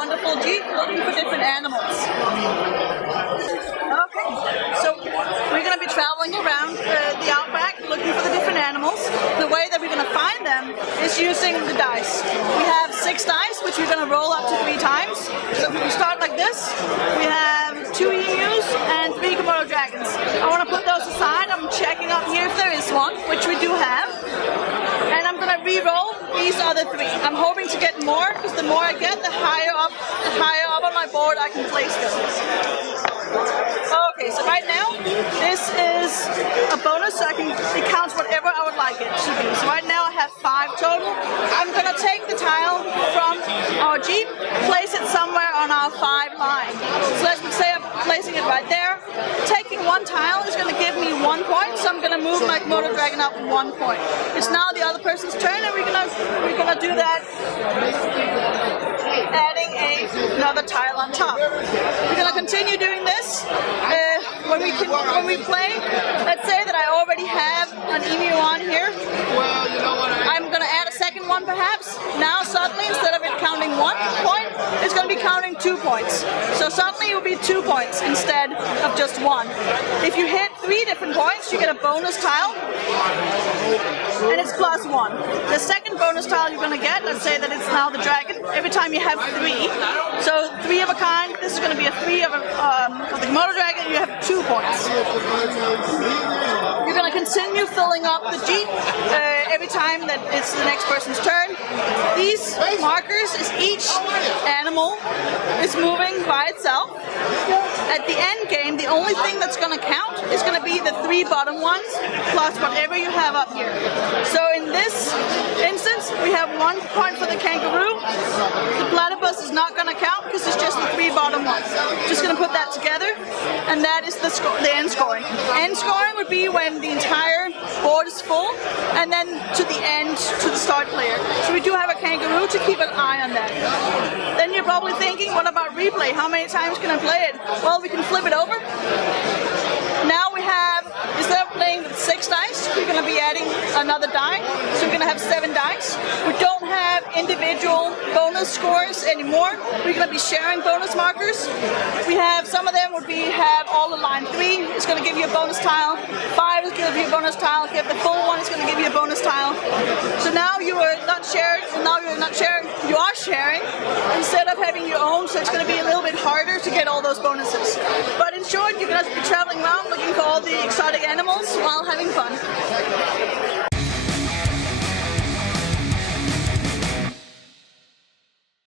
wonderful jeep looking for different animals. Okay, so we're going to be traveling around the Outback looking for the different animals. The way that we're going to find them is using the dice. We have 6 dice, which we're going to roll up to 3 times. So if we start like this, we have 2 emus and 3 Komodo dragons. I want to put those aside. I'm checking up here if there is one, which we do have. And I'm going to re-roll these other 3. I'm hoping to get more, because the more I get, the higher up on my board I can place them. Okay, so right now, this is a bonus, so it counts whatever I would like it to be. So right now I have 5 total. I'm going to take the tile from our Jeep, place it somewhere on our 5 line. So let's say I'm placing it right there. Taking 1 tile is going to give me 1 point, so I'm going to move my Komodo dragon up 1 point. It's now the other person's turn, and we're gonna do that, adding another tile on top. We're gonna continue doing this when we play. Let's say that I already have an emu on here. I'm gonna add a second one perhaps. Now suddenly, instead of it counting 1 point, it's gonna be counting 2 points. So suddenly it will be 2 points instead of just 1. If you hit 3 different points, you get a bonus tile, and it's +1. The second bonus tile you're going to get, let's say that it's now the dragon, every time you have 3. So 3 of a kind, this is going to be a 3 of the Komodo dragon, you have 2 points. You're going to continue filling up the Jeep every time that it's the next person's turn. These markers is each animal is moving by itself. At the end game, the only thing that's going to count is going to be the 3 bottom ones plus whatever you have up here. So in this instance, we have 1 point for the kangaroo. The platypus is not going to count because it's just the 3 bottom ones. Just going to put that together, and that is the end scoring. End scoring would be when the entire board is full, and then to the end, to the start player. So we do have a kangaroo to keep an eye on that. Then you're probably thinking, what about replay? How many times can I play it? Well, we can flip it over. Now we have, instead of playing with 6 dice, we're going to be adding another die. So we're going to have 7 dice. We don't have individual bonus scores anymore. We're going to be sharing bonus markers. We have, some of them would have all in line 3. It's going to give you a bonus tile. 5 is going to give you a bonus tile. If you have the full one, it's going to give you a bonus tile. So now you are not sharing, you are sharing instead of having your own, so it's going to be a little bit harder to get all those bonuses. But in short, you're going to be traveling around looking for all the exotic animals while having fun.